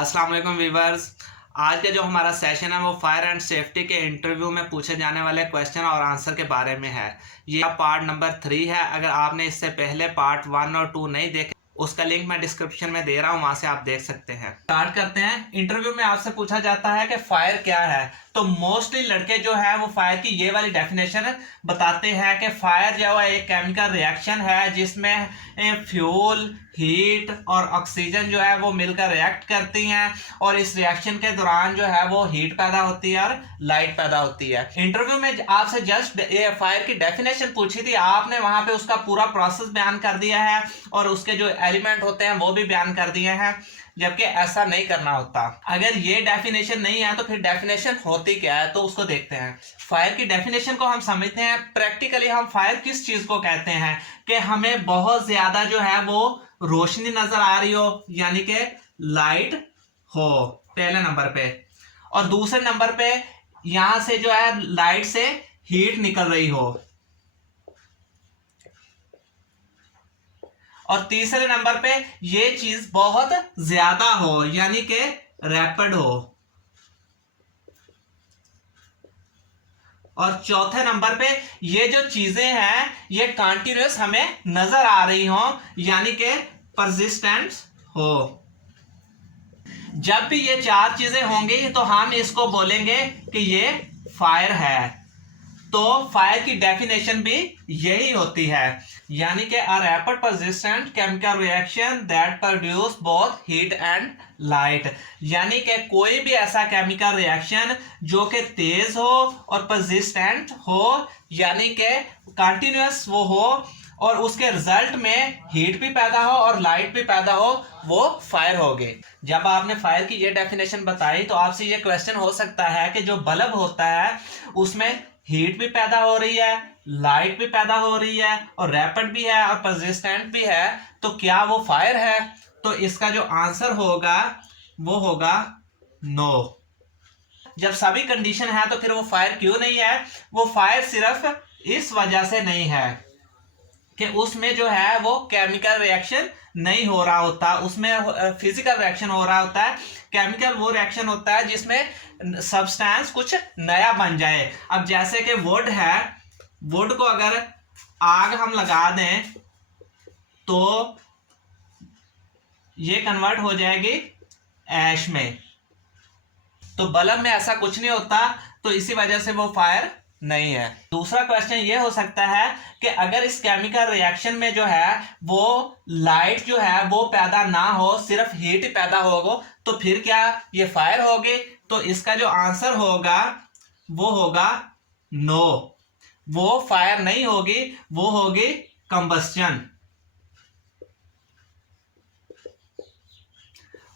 अस्सलाम वालेकुम वीवर्स। आज का जो हमारा सेशन है वो फायर एंड सेफ्टी के इंटरव्यू में पूछे जाने वाले क्वेश्चन और आंसर के बारे में है। ये पार्ट नंबर 3 है। अगर आपने इससे पहले पार्ट 1 और 2 नहीं देखे, उसका लिंक मैं डिस्क्रिप्शन में दे रहा हूँ, वहां से आप देख सकते हैं। स्टार्ट करते हैं। इंटरव्यू में आपसे पूछा जाता है कि फायर क्या है, तो मोस्टली लड़के जो है वो फायर की ये वाली डेफिनेशन बताते हैं कि फायर जो है एक केमिकल रिएक्शन है जिसमें फ्यूल, हीट और ऑक्सीजन जो है वो मिलकर रिएक्ट करती हैं और इस रिएक्शन के दौरान जो है वो हीट पैदा होती है और लाइट पैदा होती है। इंटरव्यू में आपसे जस्ट फायर की डेफिनेशन पूछी थी, आपने वहां पे उसका पूरा प्रोसेस बयान कर दिया है और उसके जो एलिमेंट होते हैं वो भी बयान कर दिए हैं, जबकि ऐसा नहीं करना होता। अगर ये डेफिनेशन नहीं है तो फिर डेफिनेशन होती क्या है, तो उसको देखते हैं। फायर की डेफिनेशन को हम समझते हैं। प्रैक्टिकली हम फायर किस चीज को कहते हैं कि हमें बहुत ज्यादा जो है वो रोशनी नजर आ रही हो, यानी कि लाइट हो पहले नंबर पे, और दूसरे नंबर पे यहां से जो है लाइट से हीट निकल रही हो, और तीसरे नंबर पे ये चीज बहुत ज्यादा हो, यानी कि रैपिड हो, और चौथे नंबर पे ये जो चीजें हैं ये कंटिन्यूअस हमें नजर आ रही हो, यानी कि परसिस्टेंट हो। जब भी ये चार चीजें होंगी तो हम इसको बोलेंगे कि ये फायर है। तो फायर की डेफिनेशन भी यही होती है, यानी कि a rapid persistent chemical reaction that produce both heat and light, यानी कि कोई भी ऐसा केमिकल रिएक्शन जो कि तेज हो और परसिस्टेंट हो, यानी कि कंटिन्यूअस वो हो और उसके रिजल्ट में हीट भी पैदा हो और लाइट भी पैदा हो, वो फायर होगी। जब आपने फायर की ये डेफिनेशन बताई तो आपसे ये क्वेश्चन हो सकता है कि जो बल्ब होता है उसमें हीट भी पैदा हो रही है, लाइट भी पैदा हो रही है और रैपिड भी है और परसिस्टेंट भी है, तो क्या वो फायर है? तो इसका जो आंसर होगा वो होगा नो। जब सभी कंडीशन है तो फिर वो फायर क्यों नहीं है? वो फायर सिर्फ इस वजह से नहीं है कि उसमें जो है वो केमिकल रिएक्शन नहीं हो रहा होता, उसमें फिजिकल रिएक्शन हो रहा होता है। केमिकल वो रिएक्शन होता है जिसमें सब्सटेंस कुछ नया बन जाए। अब जैसे कि वुड है, वुड को अगर आग हम लगा दें तो ये कन्वर्ट हो जाएगी ऐश में। तो बल्ब में ऐसा कुछ नहीं होता, तो इसी वजह से वो फायर नहीं है। दूसरा क्वेश्चन ये हो सकता है कि अगर इस केमिकल रिएक्शन में जो है वो लाइट जो है वो पैदा ना हो, सिर्फ हीट पैदा होगा, तो फिर क्या ये फायर होगी? तो इसका जो आंसर होगा वो होगा नो। वो फायर नहीं होगी, वो होगी कंबस्टन।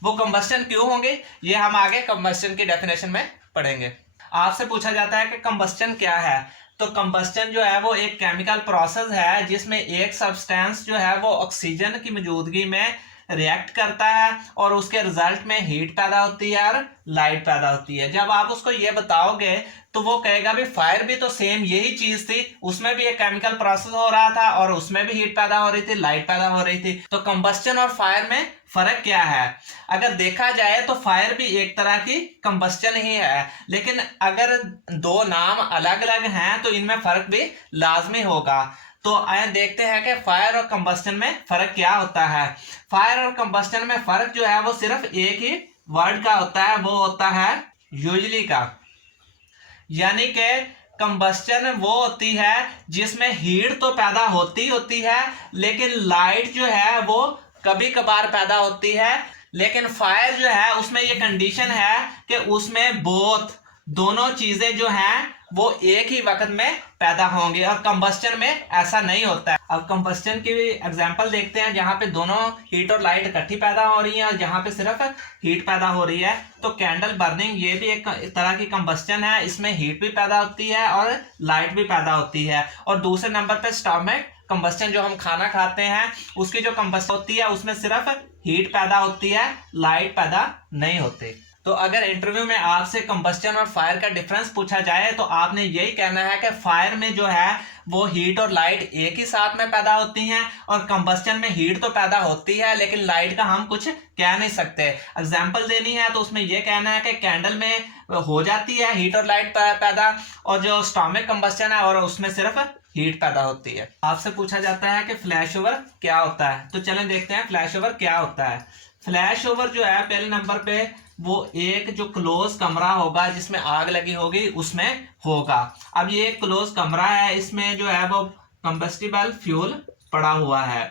वो कंबस्टन क्यों होंगे ये हम आगे कंबस्टन की डेफिनेशन में पढ़ेंगे। आपसे पूछा जाता है कि कंबस्टन क्या है, तो कंबस्टन जो है वो एक केमिकल प्रोसेस है जिसमें एक सब्सटेंस जो है वो ऑक्सीजन की मौजूदगी में रिएक्ट करता है और उसके रिजल्ट में हीट पैदा होती है और लाइट पैदा होती है। जब आप उसको ये बताओगे तो वो कहेगा भी फायर भी तो सेम यही चीज थी, उसमें भी एक केमिकल प्रोसेस हो रहा था और उसमें भी हीट पैदा हो रही थी, लाइट पैदा हो रही थी। तो कंबस्टन और फायर में फर्क क्या है? अगर देखा जाए तो फायर भी एक तरह की कंबस्टन ही है, लेकिन अगर दो नाम अलग अलग हैं तो इनमें फर्क भी लाजमी होगा। तो आइए देखते हैं कि फायर और कंबस्टन में फर्क क्या होता है। फायर और कंबस्टन में फर्क जो है वो सिर्फ एक ही वर्ड का होता है, वो होता है यूजली का। यानी कि कंबस्टन वो होती है जिसमें हीट तो पैदा होती है, लेकिन लाइट जो है वो कभी कभार पैदा होती है। लेकिन फायर जो है उसमें ये कंडीशन है कि उसमें बोथ दोनों चीजें जो हैं वो एक ही वक्त में पैदा होंगी, और कंबस्टन में ऐसा नहीं होता है। अब कंबस्टन की एग्जांपल देखते हैं जहां पे दोनों हीट और लाइट इकट्ठी पैदा हो रही है और जहां पे सिर्फ हीट पैदा हो रही है। तो कैंडल बर्निंग ये भी एक तरह की कंबस्टन है, इसमें हीट भी पैदा होती है और लाइट भी पैदा होती है। और दूसरे नंबर पे स्टमक कंबस्टन, जो हम खाना खाते हैं उसकी जो कंबस्टन होती है उसमें सिर्फ हीट पैदा होती है, लाइट पैदा नहीं होती। तो अगर इंटरव्यू में आपसे कंबस्टन और फायर का डिफरेंस पूछा जाए तो आपने यही कहना है कि फायर में जो है वो हीट और लाइट एक ही साथ में पैदा होती हैं, और कंबस्टन में हीट तो पैदा होती है लेकिन लाइट का हम कुछ कह नहीं सकते। एग्जांपल देनी है तो उसमें यह कहना है कि कैंडल में हो जाती है हीट और लाइट पैदा, और जो स्टोमिक कंबस्टन है और उसमें सिर्फ हीट पैदा होती है। आपसे पूछा जाता है कि फ्लैश ओवर क्या होता है, तो चलें देखते हैं फ्लैश ओवर क्या होता है। फ्लैश ओवर जो है पहले नंबर पे वो एक जो क्लोज कमरा होगा जिसमें आग लगी होगी उसमें होगा। अब ये एक क्लोज कमरा है, इसमें जो है वो कंबस्टिबल फ्यूल पड़ा हुआ है।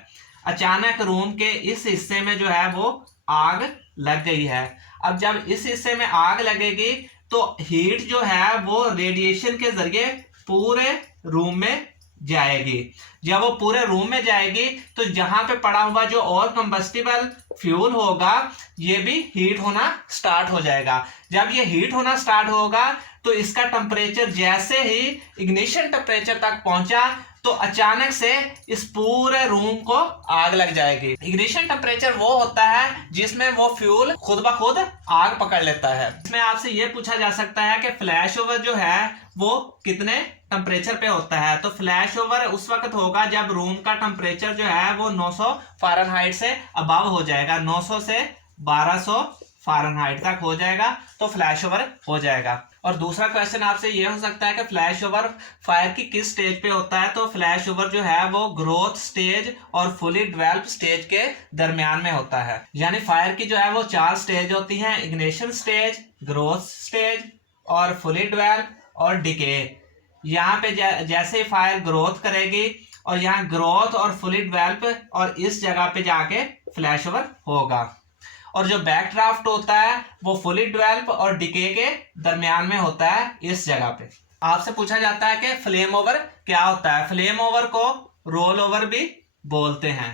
अचानक रूम के इस हिस्से में जो है वो आग लग गई है। अब जब इस हिस्से में आग लगेगी तो हीट जो है वो रेडिएशन के जरिए पूरे रूम में जाएगी। जब वो पूरे रूम में जाएगी तो जहां पे पड़ा हुआ जो और कंबस्टिबल फ्यूल होगा ये भी हीट होना स्टार्ट हो जाएगा। जब ये हीट होना स्टार्ट होगा तो इसका टेम्परेचर जैसे ही इग्निशन टेम्परेचर तक पहुंचा तो अचानक से इस पूरे रूम को आग लग जाएगी। इग्निशन टेम्परेचर वो होता है जिसमें वो फ्यूल खुद ब खुद आग पकड़ लेता है। इसमें आपसे ये पूछा जा सकता है कि फ्लैश ओवर जो है वो कितने टेम्परेचर पे होता है। तो फ्लैश ओवर उस वक्त होगा जब रूम का टेम्परेचर जो है वो 900 फ़ारेनहाइट से अबव हो जाएगा, 900 से 1200 फ़ारेनहाइट तक हो जाएगा तो फ्लैश ओवर हो जाएगा। और दूसरा क्वेश्चन आपसे ये हो सकता है कि फ्लैश ओवर फायर की किस स्टेज पे होता है। तो फ्लैश ओवर जो है वो ग्रोथ स्टेज और फुली डेवलप स्टेज के दरमियान में होता है। यानी फायर की जो है वो 4 स्टेज होती हैं, इग्निशन स्टेज, ग्रोथ स्टेज और फुली डेवलप और डिके। यहाँ पे जैसे ही फायर ग्रोथ करेगी और यहाँ ग्रोथ और फुली डेवलप और इस जगह पे जाके फ्लैश ओवर होगा। और जो बैक ड्राफ्ट होता है वो फुली डेवलप और डिके के दरमियान में होता है इस जगह पे। आपसे पूछा जाता है कि फ्लेम ओवर क्या होता है। फ्लेम ओवर को रोल ओवर भी बोलते हैं।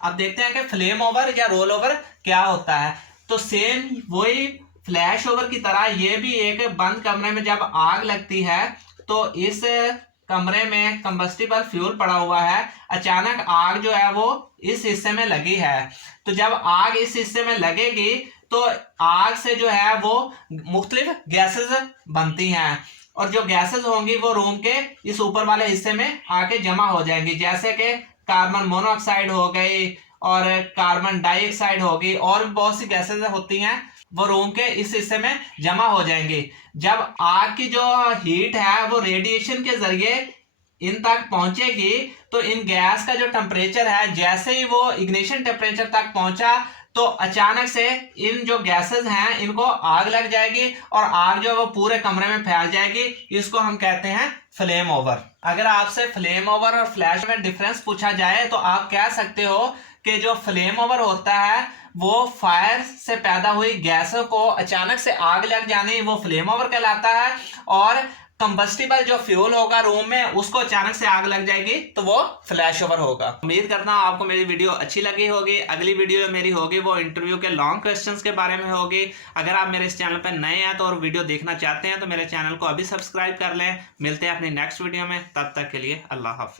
अब देखते हैं कि फ्लेम ओवर या रोल ओवर क्या होता है। तो सेम वही फ्लैश ओवर की तरह ये भी एक बंद कमरे में जब आग लगती है तो इस कमरे में कंबस्टिबल फ्यूल पड़ा हुआ है, अचानक आग जो है वो इस हिस्से में लगी है। तो जब आग इस हिस्से में लगेगी तो आग से जो है वो मुख्तलिफ गैसेस बनती हैं, और जो गैसेस होंगी वो रूम के इस ऊपर वाले हिस्से में आके जमा हो जाएंगी, जैसे कि कार्बन मोनोऑक्साइड हो गई और कार्बन डाइऑक्साइड होगी, और भी बहुत सी गैसेस होती हैं वो रूम के इस हिस्से में जमा हो जाएंगी। जब आग की जो हीट है वो रेडिएशन के जरिए इन तक पहुंचेगी तो इन गैस का जो टेम्परेचर है जैसे ही वो इग्निशन टेम्परेचर तक पहुंचा तो अचानक से इन जो गैसेस हैं इनको आग लग जाएगी और आग जो है वो पूरे कमरे में फैल जाएगी। इसको हम कहते हैं फ्लेम ओवर। अगर आपसे फ्लेम ओवर और फ्लैश में डिफरेंस पूछा जाए तो आप कह सकते हो कि जो फ्लेम ओवर होता है वो फायर से पैदा हुई गैसों को अचानक से आग लग जाने वो फ्लेम ओवर कहलाता है, और कंबस्टिबल जो फ्यूल होगा रूम में उसको अचानक से आग लग जाएगी तो वो फ्लैश ओवर होगा। उम्मीद करता हूँ आपको मेरी वीडियो अच्छी लगी होगी। अगली वीडियो मेरी होगी वो इंटरव्यू के लॉन्ग क्वेश्चंस के बारे में होगी। अगर आप मेरे इस चैनल पर नए हैं तो और वीडियो देखना चाहते हैं तो मेरे चैनल को अभी सब्सक्राइब कर लें। मिलते हैं अपनी नेक्स्ट वीडियो में, तब तक के लिए अल्लाह हाफिज।